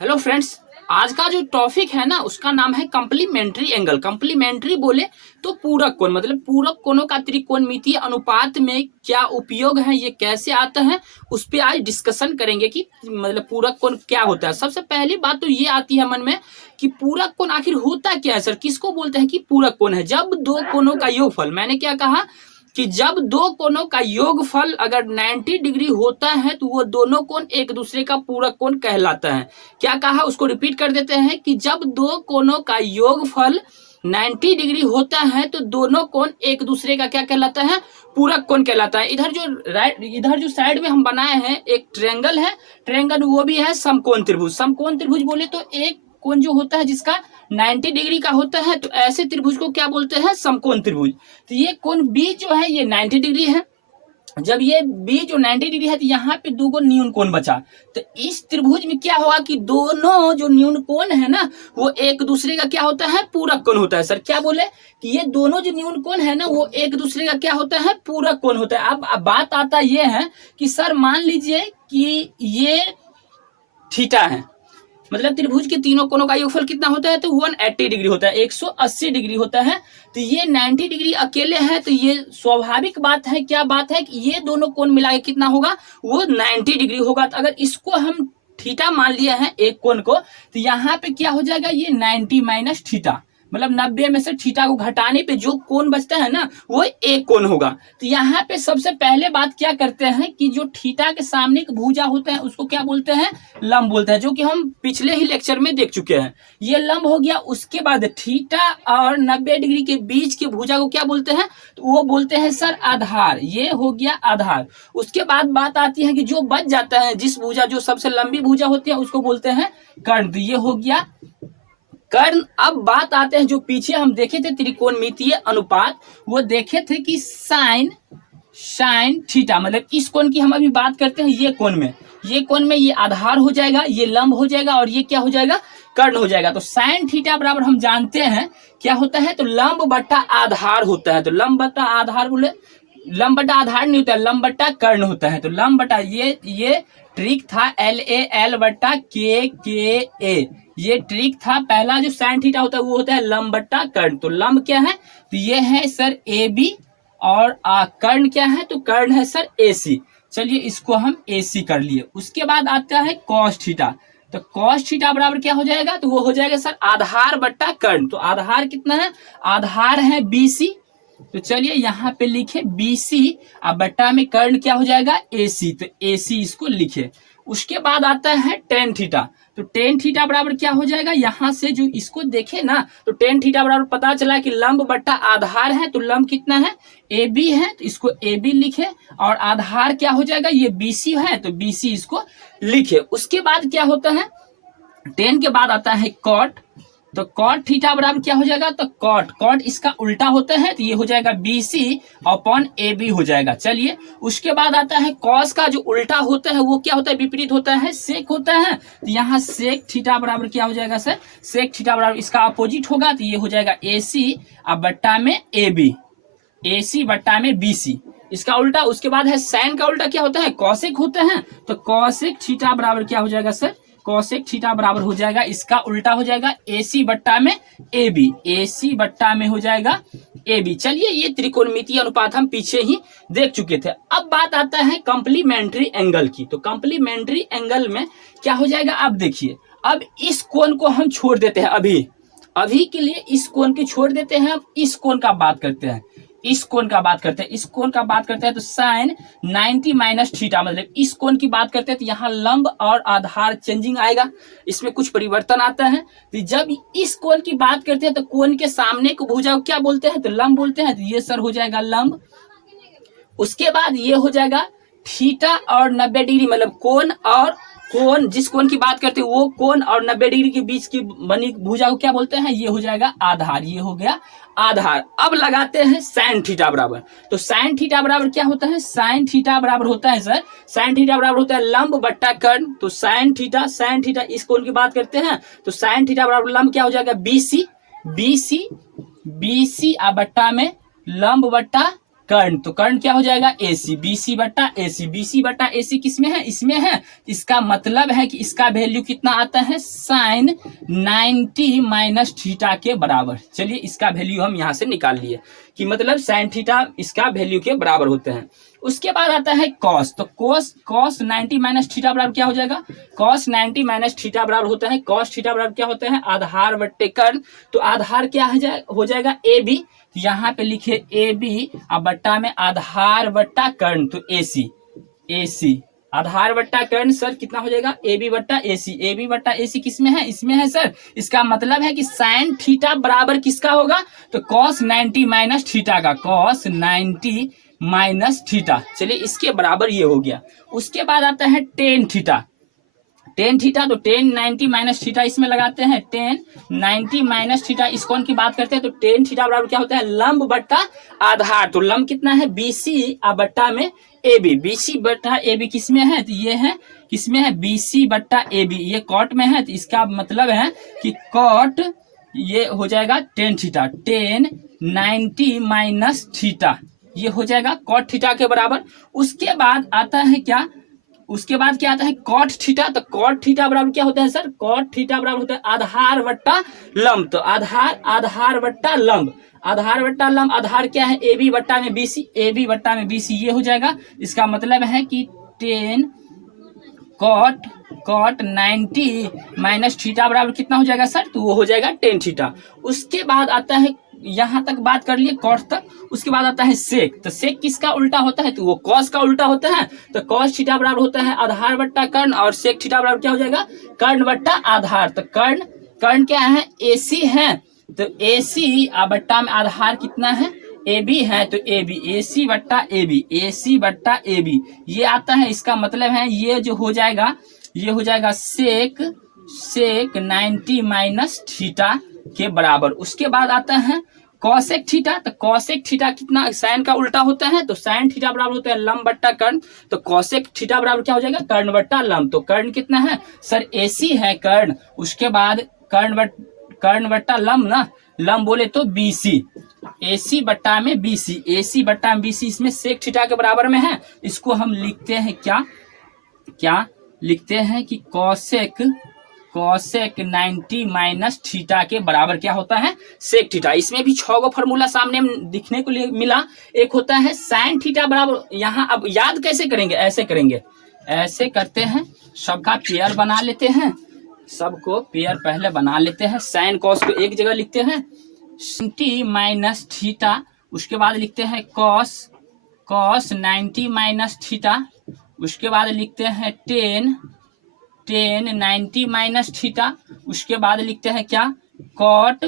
Hello friends, आज का जो टॉपिक है ना उसका नाम है कम्प्लीमेंट्री एंगल। कम्प्लीमेंट्री बोले तो पूरक कोण, मतलब पूरक कोणों का त्रिकोणमितीय अनुपात में क्या उपयोग है, ये कैसे आता है, उस पर आज डिस्कशन करेंगे कि मतलब पूरक कोण क्या होता है। सबसे पहली बात तो ये आती है मन में कि पूरक कोण आखिर होता क्या है सर, किसको बोलते हैं कि पूरक कोण है। जब दो कोणों का योगफल, मैंने क्या कहा कि जब दो कोणों का योगफल अगर 90 डिग्री होता है तो वो दोनों कोण एक दूसरे का पूरक कोण कहलाता है। क्या कहा, उसको रिपीट कर देते हैं कि जब दो कोणों का योगफल 90 डिग्री होता है तो दोनों कोण एक दूसरे का क्या कहलाता है, पूरक कोण कहलाता है। इधर जो साइड में हम बनाए हैं एक ट्रायंगल है, ट्रायंगल वो भी है समकोण त्रिभुज। समकोण त्रिभुज बोले तो एक कोण जो होता है जिसका 90 डिग्री का होता है तो ऐसे त्रिभुज को क्या बोलते हैं, समकोण त्रिभुज। तो ये कोण बी जो है ये 90 डिग्री है। जब ये बी जो 90 डिग्री है तो यहाँ पे दो न्यून कोण बचा, तो इस त्रिभुज में क्या होगा कि दोनों जो न्यून कोण है ना वो एक दूसरे का क्या होता है, पूरक कोण होता है। सर क्या बोले कि ये दोनों जो न्यून कोण है ना वो एक दूसरे का क्या होता है, पूरक कोण होता है। अब बात आता ये है कि सर मान लीजिए कि ये थीटा है, मतलब त्रिभुज के तीनों कोणों का योगफल कितना होता है तो 180 डिग्री होता है, 180 डिग्री होता है। तो ये 90 डिग्री अकेले है तो ये स्वाभाविक बात है, क्या बात है कि ये दोनों कोण मिला के कितना होगा, वो 90 डिग्री होगा। तो अगर इसको हम थीटा मान लिया है एक कोण को, तो यहाँ पे क्या हो जाएगा, ये 90 माइनस थीटा, मतलब 90 में से थीटा को घटाने पे जो कोण बचता है ना वो एक कोण होगा। तो यहाँ पे सबसे पहले बात क्या करते हैं कि जो थीटा के सामने की भुजा होता है उसको क्या बोलते हैं, लंब बोलते हैं, जो कि हम पिछले ही लेक्चर में देख चुके हैं। ये लंब हो गया। उसके बाद थीटा और 90 डिग्री के बीच की भुजा को क्या बोलते हैं, तो वो बोलते हैं सर आधार। ये हो गया आधार। उसके बाद बात आती है कि जो बच जाता है, जिस भुजा जो सबसे लंबी भुजा होती है उसको बोलते हैं कर्ण। ये हो गया कर्ण। अब बात आते हैं जो पीछे हम देखे थे त्रिकोणमितीय अनुपात, वो देखे थे कि साइन थीटा, मतलब इस कोण की हम अभी बात करते हैं। ये कोण में ये आधार हो जाएगा, ये लंब हो जाएगा और ये क्या हो जाएगा, कर्ण हो जाएगा। तो साइन थीटा बराबर हम जानते हैं क्या होता है, तो लंब बट्टा आधार होता है। तो लंब बट्टा आधार बोले, लंब बट्टा आधार नहीं होता है, लंब बट्टा कर्ण होता है। तो लंब बट्टा ये ट्रिक था LAL बट्टा KKA, ये ट्रिक था। पहला जो साइन थीटा होता है वो होता है लंब बट्टा कर्ण। तो लंब क्या है, तो ये है सर AB और कर्ण क्या है, तो कर्ण है सर AC। चलिए इसको हम AC कर लिए। उसके बाद आता है कॉस थीटा। तो कॉस थीटा बराबर क्या हो जाएगा, तो वो हो जाएगा सर आधार बट्टा कर्ण। तो आधार कितना है, आधार है BC। तो चलिए यहाँ पे लिखे BC, अब बट्टा में कर्ण क्या हो जाएगा AC, तो AC इसको लिखे। उसके बाद आता है टेन थीटा। तो टेन थीटा बराबर क्या हो जाएगा, यहाँ से जो इसको देखे ना तो टेन थीटा बराबर पता चला कि लंब बट्टा आधार है, तो लंब कितना है AB है, तो इसको AB लिखे। और आधार क्या हो जाएगा, ये BC है, तो BC इसको लिखे। उसके बाद क्या होता है, टेन के बाद आता है कॉट। तो कॉट थीटा बराबर क्या हो जाएगा, तो कॉट इसका उल्टा होता है, तो ये हो जाएगा BC अपॉन AB हो जाएगा। चलिए उसके बाद आता है कॉस का जो उल्टा होता है वो क्या होता है, विपरीत होता है, सेक होता है। तो यहाँ सेक थीटा बराबर क्या हो जाएगा सर, सेक थीटा बराबर इसका अपोजिट होगा, तो ये हो जाएगा AC अब बट्टा में AB, AC बट्टा में BC, इसका उल्टा। उसके बाद है साइन का उल्टा क्या होता है, कॉसेक होता है। तो कॉसेक थीटा बराबर क्या हो जाएगा सर, कॉसेक थीटा बराबर हो जाएगा इसका उल्टा हो जाएगा AC बट्टा में AB, AC बट्टा में हो जाएगा AB। चलिए ये त्रिकोणमितीय अनुपात हम पीछे ही देख चुके थे। अब बात आता है कम्प्लीमेंट्री एंगल की। तो कम्प्लीमेंट्री एंगल में क्या हो जाएगा, अब देखिए, अब इस कोण को हम छोड़ देते हैं, अभी के लिए इस कोण को छोड़ देते हैं। अब इस कोण का बात करते हैं, इस कोण का बात करते हैं, इस कोण का बात करते हैं। तो साइन 90 माइनस थीटा, मतलब इस कोण की बात करते हैं तो यहाँ लंब और आधार चेंजिंग आएगा, इसमें कुछ परिवर्तन आता है। तो जब इस कोण की बात करते हैं तो कोण के सामने को भुजा को क्या बोलते हैं, तो लंब बोलते हैं। तो ये सर हो जाएगा लंब। उसके बाद ये हो जाएगा थीटा और 90 डिग्री, मतलब कोण जिस कोण की बात करते हैं वो कोण और 90 डिग्री के बीच की बनी भुजा को क्या बोलते हैं, ये हो जाएगा आधार। ये हो गया आधार। अब लगाते हैं साइन थीटा बराबर। तो साइन थीटा बराबर क्या होता है, साइन थीटा बराबर होता है सर, साइन थीटा बराबर होता है लंब बट्टा कर्ण। तो साइन थीटा इस कोण की बात करते हैं तो साइन थीटा बराबर लंब क्या हो जाएगा BC अब बट्टा में लंब बट्टा कर्ण, तो कर्ण क्या हो जाएगा AC, BC बट्टा AC, BC बट्टा AC किसमें है, इसमें है। इसका मतलब है कि इसका वैल्यू कितना आता है, साइन 90 माइनस थीटा के बराबर। चलिए इसका वैल्यू हम यहाँ से निकाल लिए कि मतलब साइन थीटा इसका वैल्यू के बराबर होते हैं। उसके बाद आता है कॉस, तो कॉस 90 माइनस थीटा बराबर क्या हो जाएगा, कॉस 90 माइनस थीटा बराबर होता है, कॉस थीटा बराबर क्या होता है, आधार बट्टे कर्ण। तो आधार क्या हो जाएगा AB, तो यहाँ पे लिखे AB और बट्टा में आधार बट्टा कर्ण, तो AC आधार बट्टा कर्ण सर कितना हो जाएगा, AB बट्टा AC किसमें है, इसमें है सर। इसका मतलब है कि साइन थीटा बराबर किसका होगा, तो कॉस 90 माइनस थीटा का, कॉस 90 माइनस थीटा। चलिए इसके बराबर ये हो गया। उसके बाद आता है टेन थीटा, तो टेन 90 माइनस थीटा इसमें लगाते हैं, टेन 90 माइनस थीटा इस कोण की बात करते हैं। तो टेन थीटा बराबर क्या होता है, लंब बट्टा आधार। तो लंब कितना है, BC और बट्टा में AB, BC बट्टा AB किसमें है, तो ये है किसमें है, BC बट्टा AB, ये कॉट में है। तो इसका मतलब है कि कॉट ये हो जाएगा tan theta, ten 90 minus theta, ये हो जाएगा कॉट थीटा के बराबर। उसके बाद आता है क्या, उसके बाद क्या आता है कॉट थीटा। तो कॉट थीटा बराबर क्या होता है सर, कॉट थीटा बराबर होता है आधार बट्टा लंब। तो आधार बट्टा लंब, आधार क्या है, AB बट्टा में BC, ये हो जाएगा। इसका मतलब है कि टेन कॉट 90 माइनस थीटा बराबर कितना हो जाएगा सर, तो वो हो जाएगा टेन थीटा। उसके बाद आता है, यहाँ तक बात कर लिए कॉट तक। उसके बाद आता है सेक, तो सेक किसका उल्टा होता है, तो वो कॉस का उल्टा होता है। तो कॉस थीटा बराबर होता है आधार बट्टा कर्ण, और सेक थीटा बराबर क्या हो जाएगा, कर्ण बट्टा आधार। तो कर्ण क्या है, AC है, तो AC बट्टा में आधार कितना है, AB है, तो AB, AC बट्टा AB ये आता है। इसका मतलब है ये जो हो जाएगा, ये हो जाएगा सेक 90 माइनस थीटा के बराबर। उसके बाद आता है कॉसेक थीटा, तो कॉसेक थीटा कितना, साइन का उल्टा होता है। तो साइन थीटा बराबर होता है लंब बट्टा कर्ण। तो कॉसेक थीटा बराबर क्या हो जाएगा, कर्ण बट्टा लंब। तो कर्ण कितना है सर, AC है कर्ण, उसके बाद कर्ण बट्टा लंब ना, लंब बोले तो BC, AC बट्टा में BC, इसमें सेक थीटा के बराबर में है। इसको हम लिखते हैं क्या लिखते हैं कि कॉसेक 90 माइनस थीटा के बराबर क्या होता है, सेक थीटा। इसमें भी 6 गो फॉर्मूला सामने दिखने को मिला। एक होता है साइन थीटा बराबर, यहाँ अब याद कैसे करेंगे, ऐसे करेंगे, ऐसे करते हैं, सबका पेयर बना लेते हैं, सबको पेयर पहले बना लेते हैं। साइन कॉस को एक जगह लिखते हैं, 90 माइनस थीटा, उसके बाद लिखते हैं कॉस 90 माइनस थीटा, उसके बाद लिखते हैं टेन 90 माइनस थीटा, उसके बाद लिखते हैं क्या, कॉट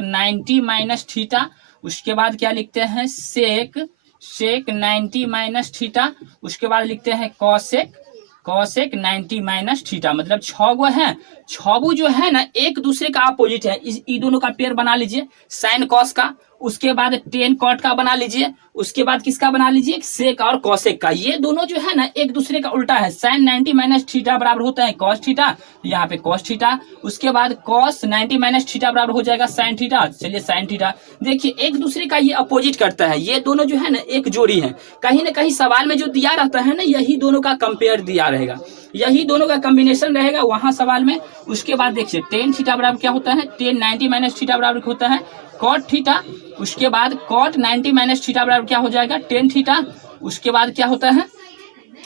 90 माइनस थीटा, उसके बाद क्या लिखते हैं, सेक 90 माइनस थीटा, उसके बाद लिखते हैं कॉसेक 90 माइनस थीटा। मतलब 6 गो है, 6 गो जो है ना एक दूसरे का अपोजिट है। इन दोनों का पेयर बना लीजिए, साइन कॉस का, उसके बाद टेन कॉट का बना लीजिए, उसके बाद किसका बना लीजिए, सेक और कॉसेक का। ये दोनों जो है ना एक दूसरे का उल्टा है। साइन 90 माइनस थीटा बराबर होता है कॉस थीटा, यहाँ पे कॉस थीटा, उसके बाद कॉस 90 माइनस थीटा बराबर हो जाएगा साइन थीटा। चलिए साइन थीटा, देखिए एक दूसरे का ये अपोजिट करता है। ये दोनों जो है ना एक जोड़ी है, कहीं ना कहीं सवाल में जो दिया रहता है ना, यही दोनों का कंपेयर दिया रहेगा, यही दोनों का कॉम्बिनेशन रहेगा वहां सवाल में। उसके बाद देखिए टेन थीटा बराबर क्या होता है, टेन 90 माइनस थीटा बराबर होता है कॉट थीटा, उसके बाद कॉट 90 माइनस थीटा बराबर क्या हो जाएगा, टेन थीटा, उसके बाद क्या होता है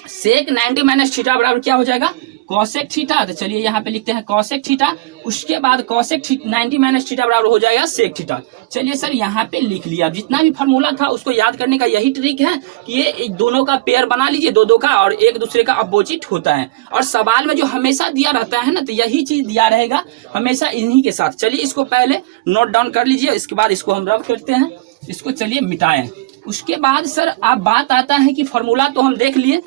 सेक 90 माइनस थीटा बराबर क्या हो जाएगा, कॉसेक थीटा। तो चलिए यहाँ पे लिखते हैं कॉसेक थीटा, उसके बाद कॉसेक 90 माइनस थीटा बराबर हो जाएगा सेक थीटा। चलिए सर यहाँ पे लिख लिया, जितना भी फॉर्मूला था उसको याद करने का यही ट्रिक है कि ये दोनों का पेयर बना लीजिए, दो का, और एक दूसरे का अपोजिट होता है। और सवाल में जो हमेशा दिया रहता है ना, तो यही चीज दिया रहेगा हमेशा इन्हीं के साथ। चलिए इसको पहले नोट डाउन कर लीजिए, इसके बाद इसको हम रब करते हैं, इसको चलिए मिटाएं। उसके बाद सर अब बात आता है कि फॉर्मूला तो हम देख लिए,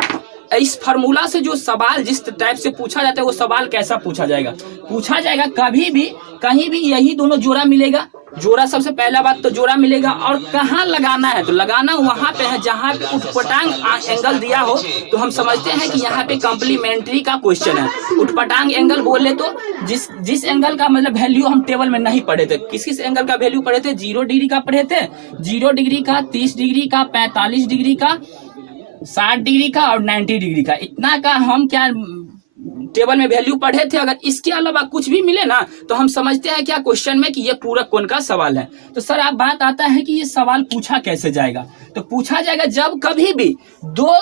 इस फार्मूला से जो सवाल जिस टाइप से पूछा जाता है वो सवाल कैसा पूछा जाएगा, कभी भी कहीं भी यही दोनों जोड़ा मिलेगा, जोड़ा, सबसे पहला बात तो जोड़ा मिलेगा। और कहाँ लगाना है, तो लगाना वहां पे है जहां पे उठपटांग एंगल दिया हो। तो हम समझते हैं कि यहाँ पे कॉम्प्लीमेंट्री का क्वेश्चन है। उठपटांग एंगल बोले तो जिस एंगल का मतलब वैल्यू हम टेबल में नहीं पढ़े थे, किस एंगल का वैल्यू पढ़े थे, 0 डिग्री का पढ़े थे, 0 डिग्री का, 30 डिग्री का, 45 डिग्री का, 60 डिग्री का और 90 डिग्री का, इतना का हम क्या टेबल में वैल्यू पढ़े थे। अगर इसके अलावा कुछ भी मिले ना तो हम समझते हैं क्या क्वेश्चन में कि ये पूरक कोण का सवाल है। तो सर आप बात आता है कि ये सवाल पूछा कैसे जाएगा, तो पूछा जाएगा जब कभी भी दो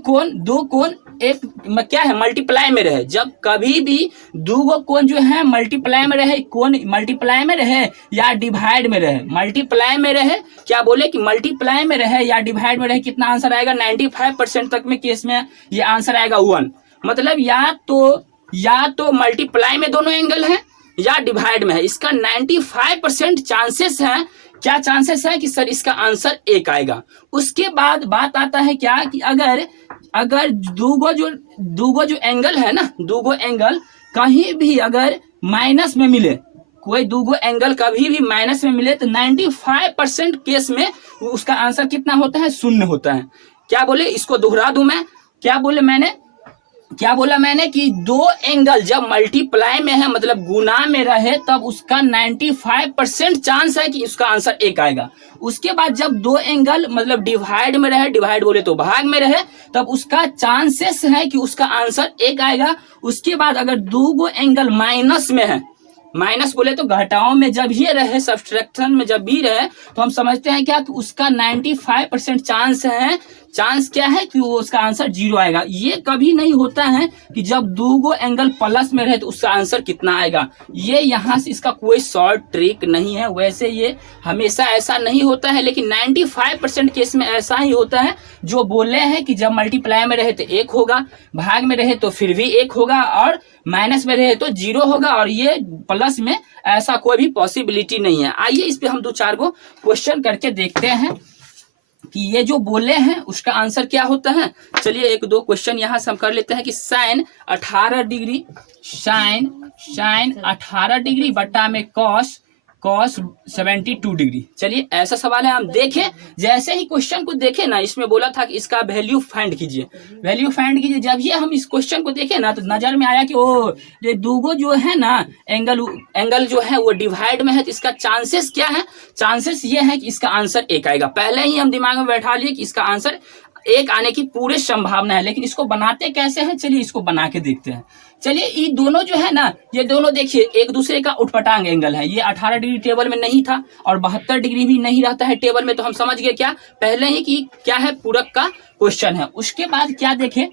कोण एक क्या है मल्टीप्लाई में रहे। जब कभी भी दो कोण जो है मल्टीप्लाई में रहे, कोण मल्टीप्लाई में रहे या डिवाइड में रहे, मल्टीप्लाई में रहे, क्या बोले कि मल्टीप्लाई में रहे या डिवाइड में रहे, कितना आंसर आएगा 95% तक में केस में ये आंसर आएगा 1। मतलब या तो मल्टीप्लाई में दोनों एंगल है या डिवाइड में है। इसका 95% चांसेस है, क्या चांसेस है कि सर इसका आंसर 1 आएगा। उसके बाद बात आता है क्या कि अगर दूगो जो एंगल है ना, दूगो एंगल कहीं भी अगर माइनस में मिले, कोई दूगो एंगल कभी भी माइनस में मिले तो 95% केस में उसका आंसर कितना होता है, 0 होता है। क्या बोले, इसको दोहरा दूं मैं, क्या बोला मैंने कि दो एंगल जब मल्टीप्लाई में है मतलब गुना में रहे तब उसका 95% चांस है कि उसका आंसर 1 आएगा। उसके बाद जब दो एंगल मतलब डिवाइड में रहे, डिवाइड बोले तो भाग में रहे, तब उसका चांसेस है कि उसका आंसर 1 आएगा। उसके बाद अगर दो एंगल माइनस में है, माइनस बोले तो घटाओं में जब ये रहे, सब्सट्रैक्शन में जब भी रहे, तो हम समझते हैं क्या कि उसका 95% चांस क्या है कि वो उसका आंसर 0 आएगा। ये कभी नहीं होता है कि जब दो एंगल प्लस में रहे तो उसका आंसर कितना आएगा। ये यहाँ से इसका कोई शॉर्ट ट्रिक नहीं है। वैसे ये हमेशा ऐसा नहीं होता है, लेकिन 95% केस में ऐसा ही होता है। जो बोले हैं कि जब मल्टीप्लाई में रहे तो 1 होगा, भाग में रहे तो फिर भी 1 होगा, और माइनस में रहे तो 0 होगा, और ये प्लस में ऐसा कोई भी पॉसिबिलिटी नहीं है। आइए इस पे हम 2-4 को क्वेश्चन करके देखते हैं कि ये जो बोले हैं उसका आंसर क्या होता है। चलिए 1-2 क्वेश्चन यहाँ से हम कर लेते हैं कि साइन 18 डिग्री बट्टा में कॉस 72 डिग्री। चलिए ऐसा सवाल है, हम देखें। जैसे ही क्वेश्चन को देखें ना, इसमें बोला था कि इसका वैल्यू फाइंड कीजिए। जब ये हम इस क्वेश्चन को देखें ना तो नजर में आया कि ओ ये दूगो जो है ना एंगल जो है वो डिवाइड में है, तो इसका चांसेस क्या है, चांसेस ये है कि इसका आंसर 1 आएगा। पहले ही हम दिमाग में बैठा लिए कि इसका आंसर 1 आने की पूरी संभावना है। लेकिन इसको बनाते कैसे हैं, चलिए इसको बना के देखते हैं। चलिए ये दोनों जो है ना, ये दोनों देखिए एक दूसरे का उठपटांग एंगल है। ये 18 डिग्री टेबल में नहीं था और 72 डिग्री भी नहीं रहता है टेबल में, तो हम समझ गए क्या पहले ही कि क्या है पूरक का क्वेश्चन है। उसके बाद क्या देखें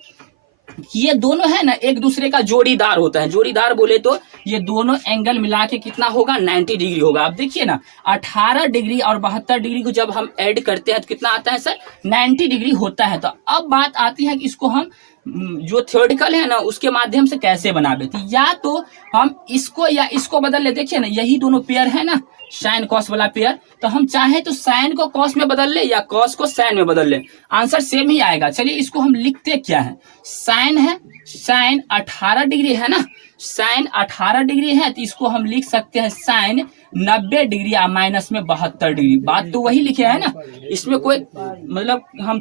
कि ये दोनों है ना एक दूसरे का जोड़ीदार होता है। जोड़ीदार बोले तो ये दोनों एंगल मिला के कितना होगा, 90 डिग्री होगा। अब देखिए ना 18 डिग्री और 72 डिग्री को जब हम ऐड करते हैं तो कितना आता है सर, 90 डिग्री होता है। तो अब बात आती है कि इसको हम जो थ्योरेटिकल है ना उसके माध्यम से कैसे बनावे। तो या तो हम इसको या इसको बदल ले। देखिए ना यही दोनों पेयर है ना, साइन कॉस वाला पेयर, तो हम चाहे तो साइन को कॉस में बदल ले या कॉस को साइन में बदल ले, आंसर सेम ही आएगा। चलिए इसको हम लिखते क्या है, साइन है, साइन 18 डिग्री है ना, साइन 18 डिग्री है, तो इसको हम लिख सकते हैं साइन 90 डिग्री या माइनस में 72 डिग्री। बात तो वही लिखे है ना, इसमें कोई मतलब हम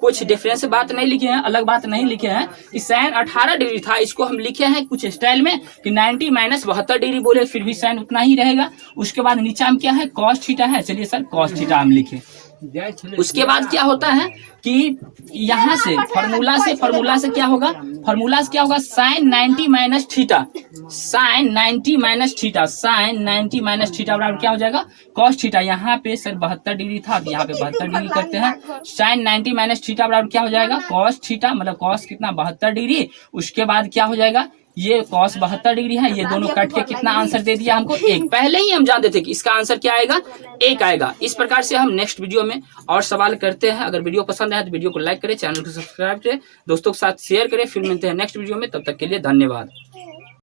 कुछ डिफरेंस बात नहीं लिखे हैं, अलग बात नहीं लिखे हैं कि साइन 18 डिग्री था, इसको हम लिखे हैं कुछ स्टाइल में कि 90 माइनस 72 डिग्री बोले फिर भी साइन उतना ही रहेगा। उसके बाद नीचे हम क्या है, कॉस थीटा है। चलिए सर कॉस थीटा हम लिखे। उसके बाद क्या होता है कि यहाँ से फॉर्मूला से क्या होगा, sine 90 minus theta, sine 90 minus theta बराबर क्या हो जाएगा, कॉस थीटा। यहाँ पे सर 72 डिग्री था, यहाँ पे 72 डिग्री करते हैं। साइन 90 माइनस थीटा बराबर क्या हो जाएगा, कॉस थीटा, मतलब कॉस कितना 72 डिग्री। उसके बाद क्या हो जाएगा, ये कॉस 72 डिग्री है, ये दोनों कट के कितना आंसर दे दिया हमको, 1। पहले ही हम जानते थे कि इसका आंसर क्या आएगा, 1 आएगा। इस प्रकार से हम नेक्स्ट वीडियो में और सवाल करते हैं। अगर वीडियो पसंद आए तो वीडियो को लाइक करें, चैनल को सब्सक्राइब करें, दोस्तों के साथ शेयर करें। फिर मिलते हैं नेक्स्ट वीडियो में, तब तक के लिए धन्यवाद।